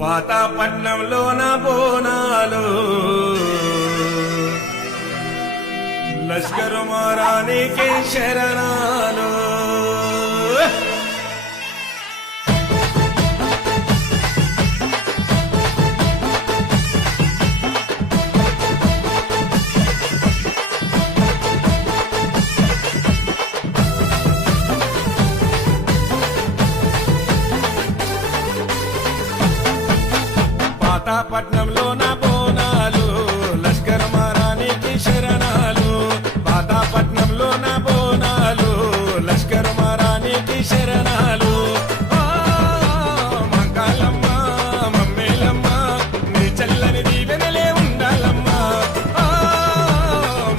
పాతాపట్నంలోన బోనాలు లష్కరు మారానికి శరణాలు పాతాపట్నంలోన బోనాలు లష్కర్ మారానికి శరణాలు పాతాపట్నంలోన బోనాలు లష్కర్ మారానికి శరణాలు మంకాలమ్మ మమ్మేలమ్మ నీ చల్లని దీవెనలే ఉండాలమ్మ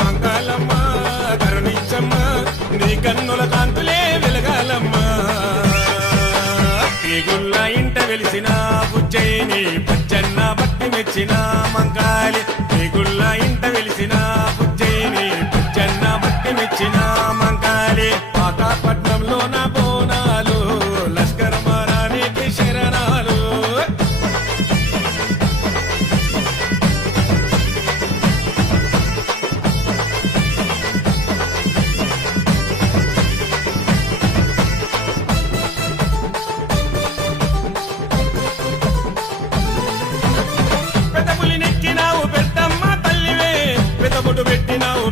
మంకాలమ్మ కరుణించమ్మ నీ కన్నుల కాంతులే వెలగాలమ్మ ఈ గుల్ల ఇంట వెలిసిన బుజ్జయిని పచ్చన్న భక్తి మెచ్చిన మంకాలి ఈ గుల్ల ఇంట వెలిసిన బుజ్జయిని పచ్చన్న భక్తి మెచ్చిన మంకాలి పాతాపట్నంలోన బోనాలు లష్కర్ మారానికి శరణాలు పెద్దపులి నెక్కినావు పెద్దమ్మ తల్లివే పెద్దబొట్టు పెట్టినావు